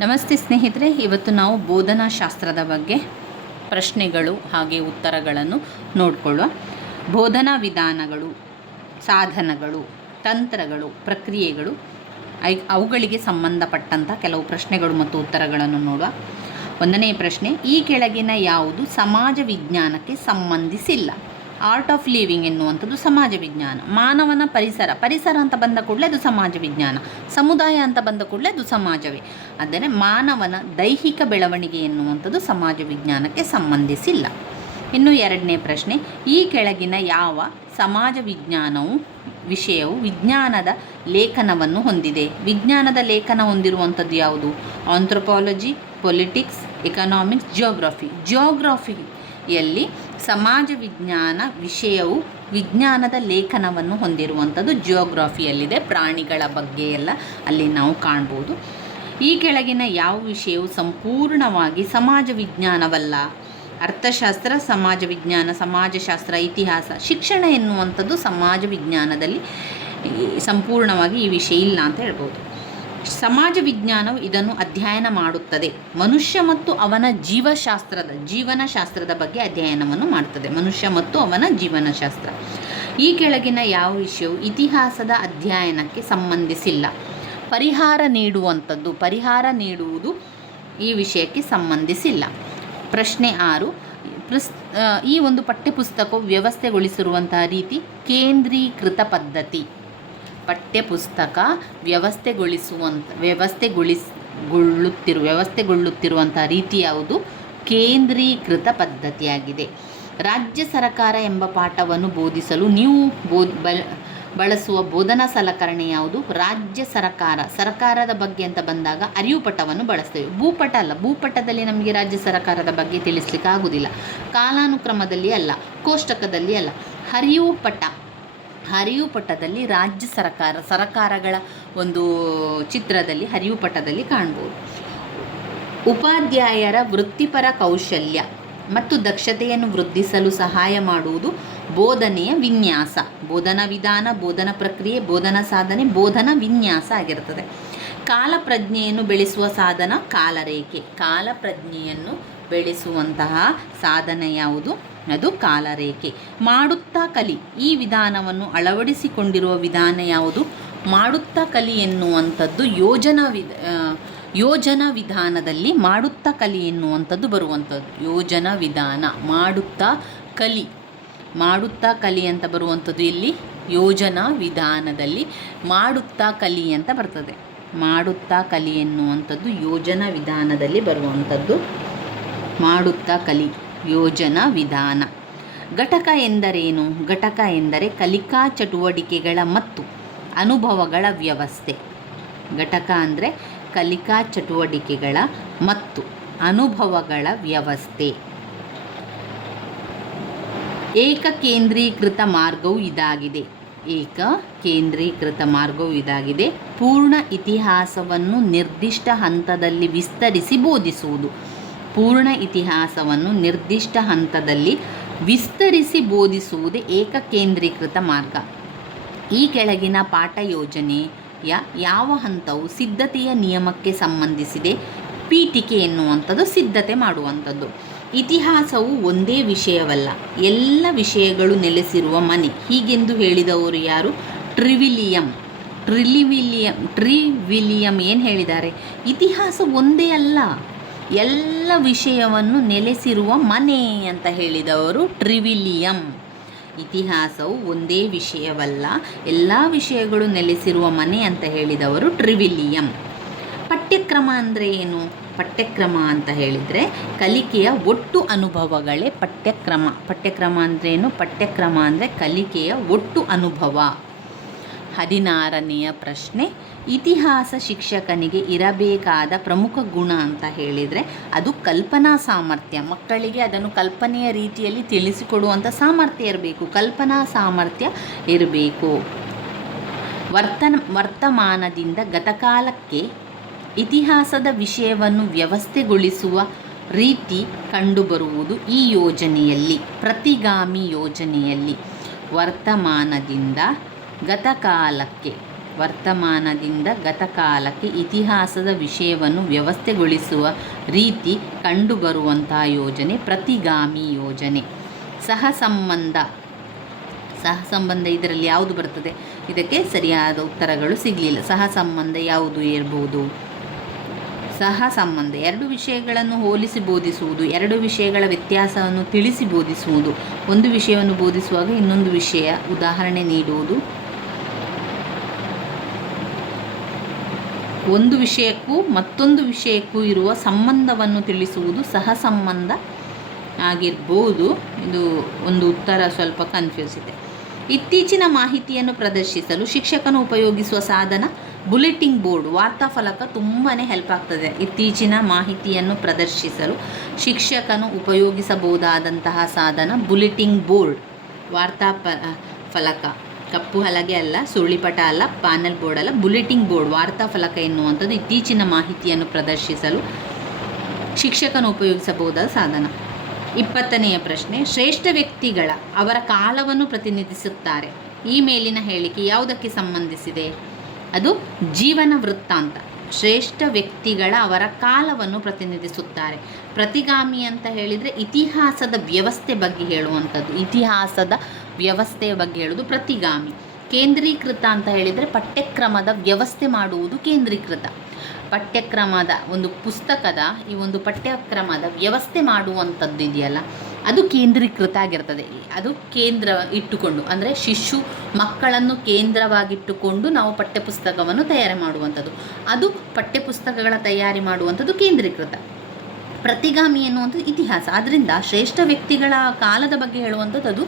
ನಮಸ್ತೆ ಸ್ನೇಹಿತರೆ, ಇವತ್ತು ನಾವು ಬೋಧನಾಶಾಸ್ತ್ರದ ಬಗ್ಗೆ ಪ್ರಶ್ನೆಗಳು ಹಾಗೆ ಉತ್ತರಗಳನ್ನು ನೋಡಿಕೊಳ್ಳುವ. ಬೋಧನಾ ವಿಧಾನಗಳು, ಸಾಧನಗಳು, ತಂತ್ರಗಳು, ಪ್ರಕ್ರಿಯೆಗಳು, ಅವುಗಳಿಗೆ ಸಂಬಂಧಪಟ್ಟಂಥ ಕೆಲವು ಪ್ರಶ್ನೆಗಳು ಮತ್ತು ಉತ್ತರಗಳನ್ನು ನೋಡುವ. 1ನೇ ಪ್ರಶ್ನೆ, ಈ ಕೆಳಗಿನ ಯಾವುದು ಸಮಾಜ ವಿಜ್ಞಾನಕ್ಕೆ ಸಂಬಂಧಿಸಿಲ್ಲ? ಆರ್ಟ್ ಆಫ್ ಲಿವಿಂಗ್ ಎನ್ನುವಂಥದ್ದು ಸಮಾಜ ವಿಜ್ಞಾನ. ಮಾನವನ ಪರಿಸರ ಅಂತ ಬಂದ ಕೂಡಲೇ ಅದು ಸಮಾಜ ವಿಜ್ಞಾನ. ಸಮುದಾಯ ಅಂತ ಬಂದ ಕೂಡಲೇ ಅದು ಸಮಾಜವೇ. ಅಂದರೆ ಮಾನವನ ದೈಹಿಕ ಬೆಳವಣಿಗೆ ಎನ್ನುವಂಥದ್ದು ಸಮಾಜ ವಿಜ್ಞಾನಕ್ಕೆ ಸಂಬಂಧಿಸಿಲ್ಲ. ಇನ್ನು 2ನೇ ಪ್ರಶ್ನೆ, ಈ ಕೆಳಗಿನ ಯಾವ ಸಮಾಜ ವಿಷಯವು ವಿಜ್ಞಾನದ ಲೇಖನವನ್ನು ಹೊಂದಿದೆ? ವಿಜ್ಞಾನದ ಲೇಖನ ಹೊಂದಿರುವಂಥದ್ದು ಯಾವುದು? ಆಂಥ್ರೋಪಾಲಜಿ, ಪೊಲಿಟಿಕ್ಸ್, ಎಕನಾಮಿಕ್ಸ್, ಜಿಯೋಗ್ರಫಿಯಲ್ಲಿ ಸಮಾಜ ವಿಜ್ಞಾನ ವಿಷಯವು ವಿಜ್ಞಾನದ ಲೇಖನವನ್ನು ಹೊಂದಿರುವಂಥದ್ದು ಜಿಯೋಗ್ರಫಿಯಲ್ಲಿದೆ. ಪ್ರಾಣಿಗಳ ಬಗ್ಗೆ ಎಲ್ಲ ಅಲ್ಲಿ ನಾವು ಕಾಣ್ಬೋದು. ಈ ಕೆಳಗಿನ ಯಾವ ವಿಷಯವು ಸಂಪೂರ್ಣವಾಗಿ ಸಮಾಜ ವಿಜ್ಞಾನವಲ್ಲ? ಅರ್ಥಶಾಸ್ತ್ರ, ಸಮಾಜ ವಿಜ್ಞಾನ, ಸಮಾಜಶಾಸ್ತ್ರ, ಇತಿಹಾಸ, ಶಿಕ್ಷಣ ಎನ್ನುವಂಥದ್ದು ಸಮಾಜ ವಿಜ್ಞಾನದಲ್ಲಿ ಸಂಪೂರ್ಣವಾಗಿ ಈ ವಿಷಯ ಇಲ್ಲ ಅಂತ ಹೇಳ್ಬೋದು. ಸಮಾಜ ವಿಜ್ಞಾನವು ಇದನ್ನು ಅಧ್ಯಯನ ಮಾಡುತ್ತದೆ. ಮನುಷ್ಯ ಮತ್ತು ಅವನ ಜೀವನಶಾಸ್ತ್ರದ ಬಗ್ಗೆ ಅಧ್ಯಯನವನ್ನು ಮಾಡುತ್ತದೆ. ಮನುಷ್ಯ ಮತ್ತು ಅವನ ಜೀವನಶಾಸ್ತ್ರ. ಈ ಕೆಳಗಿನ ಯಾವ ವಿಷಯವು ಇತಿಹಾಸದ ಅಧ್ಯಯನಕ್ಕೆ ಸಂಬಂಧಿಸಿಲ್ಲ? ಪರಿಹಾರ ನೀಡುವುದು ಈ ವಿಷಯಕ್ಕೆ ಸಂಬಂಧಿಸಿಲ್ಲ. ಪ್ರಶ್ನೆ 6, ಈ ಒಂದು ಪಠ್ಯಪುಸ್ತಕವು ವ್ಯವಸ್ಥೆಗೊಳಿಸಿರುವಂತಹ ರೀತಿ ಕೇಂದ್ರೀಕೃತ ಪದ್ಧತಿ. ಪಠ್ಯಪುಸ್ತಕ ವ್ಯವಸ್ಥೆಗೊಳ್ಳುತ್ತಿರುವಂಥ ರೀತಿ ಯಾವುದು? ಕೇಂದ್ರೀಕೃತ ಪದ್ಧತಿಯಾಗಿದೆ. ರಾಜ್ಯ ಸರ್ಕಾರ ಎಂಬ ಪಾಠವನ್ನು ಬೋಧಿಸಲು ನೀವು ಬಳಸುವ ಬೋಧನಾ ಸಲಕರಣೆ ಯಾವುದು? ರಾಜ್ಯ ಸರ್ಕಾರದ ಬಗ್ಗೆ ಅಂತ ಬಂದಾಗ ಅರಿವುಪಟವನ್ನು ಬಳಸ್ತೇವೆ. ಭೂಪಟ ಅಲ್ಲ. ಭೂಪಟದಲ್ಲಿ ನಮಗೆ ರಾಜ್ಯ ಸರ್ಕಾರದ ಬಗ್ಗೆ ತಿಳಿಸ್ಲಿಕ್ಕೆ ಆಗುವುದಿಲ್ಲ. ಕಾಲಾನುಕ್ರಮದಲ್ಲಿ ಅಲ್ಲ, ಕೋಷ್ಟಕದಲ್ಲಿ ಅಲ್ಲ. ಹರಿವುಪಟದಲ್ಲಿ ರಾಜ್ಯ ಸರ್ಕಾರಗಳ ಒಂದು ಚಿತ್ರದಲ್ಲಿ ಹರಿವುಪಟದಲ್ಲಿ ಕಾಣ್ಬೋದು. ಉಪಾಧ್ಯಾಯರ ವೃತ್ತಿಪರ ಕೌಶಲ್ಯ ಮತ್ತು ದಕ್ಷತೆಯನ್ನು ವೃದ್ಧಿಸಲು ಸಹಾಯ ಮಾಡುವುದು ಬೋಧನೆಯ ವಿನ್ಯಾಸ. ಬೋಧನಾ ವಿಧಾನ, ಬೋಧನಾ ಪ್ರಕ್ರಿಯೆ, ಬೋಧನಾ ಸಾಧನೆ, ಬೋಧನಾ ವಿನ್ಯಾಸ ಆಗಿರ್ತದೆ. ಕಾಲಪ್ರಜ್ಞೆಯನ್ನು ಬೆಳೆಸುವ ಸಾಧನ ಕಾಲರೇಖೆ. ಕಾಲಪ್ರಜ್ಞೆಯನ್ನು ಬೆಳೆಸುವಂತಹ ಸಾಧನ ಯಾವುದು? ಅದು ಕಾಲರೇಖೆ. ಮಾಡುತ್ತಾ ಕಲಿ, ಈ ವಿಧಾನವನ್ನು ಅಳವಡಿಸಿಕೊಂಡಿರುವ ವಿಧಾನ ಯಾವುದು? ಮಾಡುತ್ತಾ ಕಲಿ ಎನ್ನುವಂಥದ್ದು ಯೋಜನಾ ವಿಧಾನದಲ್ಲಿ ಮಾಡುತ್ತಾ ಕಲಿ ಎನ್ನುವಂಥದ್ದು ಬರುವಂಥದ್ದು. ಯೋಜನಾ ವಿಧಾನ, ಮಾಡುತ್ತಾ ಕಲಿ ಅಂತ ಬರುವಂಥದ್ದು ಇಲ್ಲಿ ಯೋಜನಾ ವಿಧಾನದಲ್ಲಿ ಮಾಡುತ್ತಾ ಕಲಿ ಅಂತ ಬರ್ತದೆ. ಮಾಡುತ್ತಾ ಕಲಿ ಎನ್ನುವಂಥದ್ದು ಯೋಜನಾ ವಿಧಾನದಲ್ಲಿ ಬರುವಂಥದ್ದು. ಮಾಡುತ್ತಾ ಕಲಿ ಯೋಜನಾ ವಿಧಾನ. ಘಟಕ ಎಂದರೇನು? ಘಟಕ ಎಂದರೆ ಕಲಿಕಾ ಚಟುವಟಿಕೆಗಳ ಮತ್ತು ಅನುಭವಗಳ ವ್ಯವಸ್ಥೆ. ಘಟಕ ಅಂದರೆ ಕಲಿಕಾ ಚಟುವಟಿಕೆಗಳ ಮತ್ತು ಅನುಭವಗಳ ವ್ಯವಸ್ಥೆ. ಏಕಕೇಂದ್ರೀಕೃತ ಮಾರ್ಗವು ಇದಾಗಿದೆ. ಪೂರ್ಣ ಇತಿಹಾಸವನ್ನು ನಿರ್ದಿಷ್ಟ ಹಂತದಲ್ಲಿ ವಿಸ್ತರಿಸಿ ಬೋಧಿಸುವುದು. ಬೋಧಿಸುವುದೇ ಏಕಕೇಂದ್ರೀಕೃತ ಮಾರ್ಗ. ಈ ಕೆಳಗಿನ ಪಾಠ ಯೋಜನೆಯ ಯಾವ ಹಂತವು ಸಿದ್ಧತೆಯ ನಿಯಮಕ್ಕೆ ಸಂಬಂಧಿಸಿದೆ? ಪೀಠಿಕೆ ಎನ್ನುವಂಥದ್ದು ಸಿದ್ಧತೆ ಮಾಡುವಂಥದ್ದು. ಇತಿಹಾಸವು ಒಂದೇ ವಿಷಯವಲ್ಲ, ಎಲ್ಲ ವಿಷಯಗಳು ನೆಲೆಸಿರುವ ಮನೆ. ಹೀಗೆಂದು ಹೇಳಿದವರು ಯಾರು? ಟ್ರಿವಿಲಿಯಂ ಏನು ಹೇಳಿದ್ದಾರೆ? ಇತಿಹಾಸ ಒಂದೇ ಅಲ್ಲ, ಎಲ್ಲ ವಿಷಯವನ್ನು ನೆಲೆಸಿರುವ ಮನೆ ಅಂತ ಹೇಳಿದವರು ಟ್ರಿವಿಲಿಯಂ. ಇತಿಹಾಸವು ಒಂದೇ ವಿಷಯವಲ್ಲ, ಎಲ್ಲ ವಿಷಯಗಳು ನೆಲೆಸಿರುವ ಮನೆ ಅಂತ ಹೇಳಿದವರು ಟ್ರಿವಿಲಿಯಂ. ಪಠ್ಯಕ್ರಮ ಅಂದರೆ ಏನು? ಪಠ್ಯಕ್ರಮ ಅಂತ ಹೇಳಿದರೆ ಕಲಿಕೆಯ ಒಟ್ಟು ಅನುಭವಗಳೇ ಪಠ್ಯಕ್ರಮ. ಪಠ್ಯಕ್ರಮ ಅಂದ್ರೇನು? ಪಠ್ಯಕ್ರಮ ಅಂದರೆ ಕಲಿಕೆಯ ಒಟ್ಟು ಅನುಭವ. 16ನೆಯ ಪ್ರಶ್ನೆ, ಇತಿಹಾಸ ಶಿಕ್ಷಕನಿಗೆ ಇರಬೇಕಾದ ಪ್ರಮುಖ ಗುಣ ಅಂತ ಹೇಳಿದರೆ ಅದು ಕಲ್ಪನಾ ಸಾಮರ್ಥ್ಯ. ಮಕ್ಕಳಿಗೆ ಅದನ್ನು ಕಲ್ಪನೆಯ ರೀತಿಯಲ್ಲಿ ತಿಳಿಸಿಕೊಡುವಂಥ ಸಾಮರ್ಥ್ಯ ಇರಬೇಕು. ಕಲ್ಪನಾ ಸಾಮರ್ಥ್ಯ ಇರಬೇಕು. ವರ್ತಮಾನದಿಂದ ಗತಕಾಲಕ್ಕೆ ಇತಿಹಾಸದ ವಿಷಯವನ್ನು ವ್ಯವಸ್ಥೆಗೊಳಿಸುವ ರೀತಿ ಕಂಡುಬರುವುದು ಈ ಯೋಜನೆಯಲ್ಲಿ, ಪ್ರತಿಗಾಮಿ ಯೋಜನೆಯಲ್ಲಿ. ವರ್ತಮಾನದಿಂದ ಗತಕಾಲಕ್ಕೆ ವರ್ತಮಾನದಿಂದ ಗತಕಾಲಕ್ಕೆ ಇತಿಹಾಸದ ವಿಷಯವನ್ನು ವ್ಯವಸ್ಥೆಗೊಳಿಸುವ ರೀತಿ ಕಂಡುಬರುವಂತಹ ಯೋಜನೆ ಪ್ರತಿಗಾಮಿ ಯೋಜನೆ. ಸಹಸಂಬಂಧ ಇದರಲ್ಲಿ ಯಾವುದು ಬರ್ತದೆ? ಇದಕ್ಕೆ ಸರಿಯಾದ ಉತ್ತರಗಳು ಸಿಗಲಿಲ್ಲ. ಸಹಸಂಬಂಧ ಯಾವುದು ಇರಬಹುದು? ಸಹಸಂಬಂಧ ಎರಡು ವಿಷಯಗಳನ್ನು ಹೋಲಿಸಿ ಬೋಧಿಸುವುದು, ಎರಡು ವಿಷಯಗಳ ವ್ಯತ್ಯಾಸವನ್ನು ತಿಳಿಸಿ ಬೋಧಿಸುವುದು, ಒಂದು ವಿಷಯವನ್ನು ಬೋಧಿಸುವಾಗ ಇನ್ನೊಂದು ವಿಷಯ ಉದಾಹರಣೆ ನೀಡುವುದು, ಒಂದು ವಿಷಯಕ್ಕೂ ಮತ್ತೊಂದು ವಿಷಯಕ್ಕೂ ಇರುವ ಸಂಬಂಧವನ್ನು ತಿಳಿಸುವುದು ಸಹಸಂಬಂಧ ಆಗಿರ್ಬೋದು. ಇದು ಒಂದು ಉತ್ತರ ಸ್ವಲ್ಪ ಕನ್ಫ್ಯೂಸ್ ಇದೆ. ಇತ್ತೀಚಿನ ಮಾಹಿತಿಯನ್ನು ಪ್ರದರ್ಶಿಸಲು ಶಿಕ್ಷಕನು ಉಪಯೋಗಿಸುವ ಸಾಧನ ಬುಲೆಟಿನ್ ಬೋರ್ಡ್. ವಾರ್ತಾಫಲಕ ತುಂಬಾ ಹೆಲ್ಪ್ ಆಗ್ತದೆ. ಇತ್ತೀಚಿನ ಮಾಹಿತಿಯನ್ನು ಪ್ರದರ್ಶಿಸಲು ಶಿಕ್ಷಕನು ಉಪಯೋಗಿಸಬಹುದಾದಂತಹ ಸಾಧನ ಬುಲೆಟಿನ್ ಬೋರ್ಡ್. ಫಲಕ ಕಪ್ಪು ಹಲಗೆ ಅಲ್ಲ, ಸುರುಳಿಪಟ ಅಲ್ಲ, ಪ್ಯಾನಲ್ ಬೋರ್ಡ್ ಅಲ್ಲ, ಬುಲೆಟಿನ್ ಬೋರ್ಡ್ ವಾರ್ತಾಫಲಕ ಎನ್ನುವಂಥದ್ದು ಇತ್ತೀಚಿನ ಮಾಹಿತಿಯನ್ನು ಪ್ರದರ್ಶಿಸಲು ಶಿಕ್ಷಕನು ಉಪಯೋಗಿಸಬಹುದಾದ ಸಾಧನ. 20ನೆಯ ಪ್ರಶ್ನೆ, ಶ್ರೇಷ್ಠ ವ್ಯಕ್ತಿಗಳ ಅವರ ಕಾಲವನ್ನು ಪ್ರತಿನಿಧಿಸುತ್ತಾರೆ. ಈ ಮೇಲಿನ ಹೇಳಿಕೆ ಯಾವುದಕ್ಕೆ ಸಂಬಂಧಿಸಿದೆ? ಅದು ಜೀವನ ವೃತ್ತಾಂತ. ಶ್ರೇಷ್ಠ ವ್ಯಕ್ತಿಗಳ ಅವರ ಕಾಲವನ್ನು ಪ್ರತಿನಿಧಿಸುತ್ತಾರೆ. ಪ್ರತಿಗಾಮಿ ಅಂತ ಹೇಳಿದರೆ ಇತಿಹಾಸದ ವ್ಯವಸ್ಥೆ ಬಗ್ಗೆ ಹೇಳುವಂಥದ್ದು, ಇತಿಹಾಸದ ವ್ಯವಸ್ಥೆಯ ಬಗ್ಗೆ ಹೇಳುವುದು ಪ್ರತಿಗಾಮಿ. ಕೇಂದ್ರೀಕೃತ ಅಂತ ಹೇಳಿದರೆ ಪಠ್ಯಕ್ರಮದ ವ್ಯವಸ್ಥೆ ಮಾಡುವುದು ಕೇಂದ್ರೀಕೃತ. ಪಠ್ಯಕ್ರಮದ ಒಂದು ಪುಸ್ತಕದ ಈ ಒಂದು ಪಠ್ಯಕ್ರಮದ ವ್ಯವಸ್ಥೆ ಮಾಡುವಂಥದ್ದು ಇದೆಯಲ್ಲ, ಅದು ಕೇಂದ್ರೀಕೃತ ಆಗಿರ್ತದೆ. ಅದು ಕೇಂದ್ರ ಇಟ್ಟುಕೊಂಡು, ಅಂದರೆ ಮಕ್ಕಳನ್ನು ಕೇಂದ್ರವಾಗಿಟ್ಟುಕೊಂಡು ನಾವು ಪಠ್ಯಪುಸ್ತಕವನ್ನು ತಯಾರಿ ಮಾಡುವಂಥದ್ದು, ಅದು ಪಠ್ಯಪುಸ್ತಕಗಳ ತಯಾರಿ ಮಾಡುವಂಥದ್ದು ಕೇಂದ್ರೀಕೃತ. ಪ್ರತಿಗಾಮಿ ಎನ್ನುವಂಥದ್ದು ಇತಿಹಾಸ. ಆದ್ದರಿಂದ ಶ್ರೇಷ್ಠ ವ್ಯಕ್ತಿಗಳ ಕಾಲದ ಬಗ್ಗೆ ಹೇಳುವಂಥದ್ದು ಅದು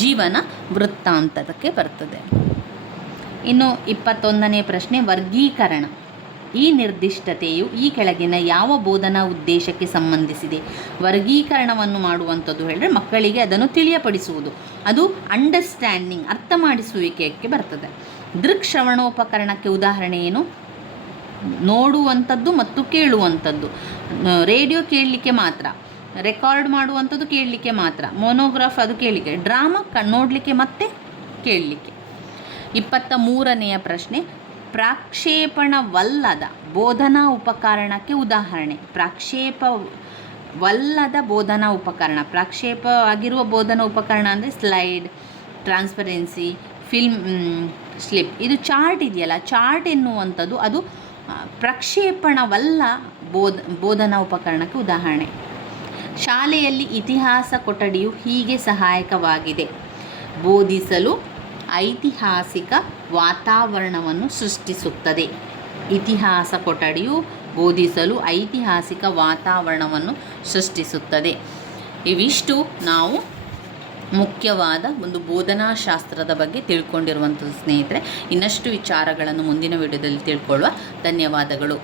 ಜೀವನ ವೃತ್ತಾಂತಕ್ಕೆ ಬರ್ತದೆ. ಇನ್ನು 21ನೇ ಪ್ರಶ್ನೆ, ವರ್ಗೀಕರಣ. ಈ ನಿರ್ದಿಷ್ಟತೆಯು ಈ ಕೆಳಗಿನ ಯಾವ ಬೋಧನಾ ಉದ್ದೇಶಕ್ಕೆ ಸಂಬಂಧಿಸಿದೆ? ವರ್ಗೀಕರಣವನ್ನು ಮಾಡುವಂಥದ್ದು ಹೇಳಿದ್ರೆ ಮಕ್ಕಳಿಗೆ ಅದನ್ನು ತಿಳಿಯಪಡಿಸುವುದು, ಅದು ಅಂಡರ್ಸ್ಟ್ಯಾಂಡಿಂಗ್, ಅರ್ಥ ಮಾಡಿಸುವಿಕೆಗೆ ಬರ್ತದೆ. ದೃಕ್ಶ್ರವಣೋಪಕರಣಕ್ಕೆ ಉದಾಹರಣೆ ಏನು? ನೋಡುವಂಥದ್ದು ಮತ್ತು ಕೇಳುವಂಥದ್ದು. ರೇಡಿಯೋ ಕೇಳಲಿಕ್ಕೆ ಮಾತ್ರ, ರೆಕಾರ್ಡ್ ಮಾಡುವಂಥದ್ದು ಕೇಳಲಿಕ್ಕೆ ಮಾತ್ರ, ಮೊನೋಗ್ರಾಫ್ ಅದು ಕೇಳಲಿಕ್ಕೆ, ಡ್ರಾಮಾ ನೋಡಲಿಕ್ಕೆ ಮತ್ತೆ ಕೇಳಲಿಕ್ಕೆ. 23ನೆಯ ಪ್ರಶ್ನೆ, ಪ್ರಾಕ್ಷೇಪಣವಲ್ಲದ ಬೋಧನಾ ಉಪಕರಣಕ್ಕೆ ಉದಾಹರಣೆ. ಪ್ರಾಕ್ಷೇಪವಲ್ಲದ ಬೋಧನಾ ಉಪಕರಣ, ಪ್ರಾಕ್ಷೇಪ ಆಗಿರುವ ಬೋಧನಾ ಉಪಕರಣ ಅಂದರೆ ಸ್ಲೈಡ್, ಟ್ರಾನ್ಸ್ಪರೆನ್ಸಿ, ಫಿಲ್ಮ್ ಸ್ಲಿಪ್. ಇದು ಚಾರ್ಟ್ ಇದೆಯಲ್ಲ, ಚಾರ್ಟ್ ಎನ್ನುವಂಥದ್ದು ಅದು ಪ್ರಕ್ಷೇಪಣವಲ್ಲ ಬೋಧನಾ ಉಪಕರಣಕ್ಕೆ ಉದಾಹರಣೆ. ಶಾಲೆಯಲ್ಲಿ ಇತಿಹಾಸ ಕೊಠಡಿಯು ಹೀಗೆ ಸಹಾಯಕವಾಗಿದೆ: ಬೋಧಿಸಲು ಐತಿಹಾಸಿಕ ವಾತಾವರಣವನ್ನು ಸೃಷ್ಟಿಸುತ್ತದೆ. ಇತಿಹಾಸ ಕೊಠಡಿಯು ಬೋಧಿಸಲು ಐತಿಹಾಸಿಕ ವಾತಾವರಣವನ್ನು ಸೃಷ್ಟಿಸುತ್ತದೆ. ಇವಿಷ್ಟು ನಾವು ಮುಖ್ಯವಾದ ಒಂದು ಬೋಧನಾಶಾಸ್ತ್ರದ ಬಗ್ಗೆ ತಿಳ್ಕೊಂಡಿರುವಂಥದ್ದು ಸ್ನೇಹಿತರೆ. ಇನ್ನಷ್ಟು ವಿಚಾರಗಳನ್ನು ಮುಂದಿನ ವಿಡಿಯೋದಲ್ಲಿ ತಿಳ್ಕೊಳ್ಳುವ. ಧನ್ಯವಾದಗಳು.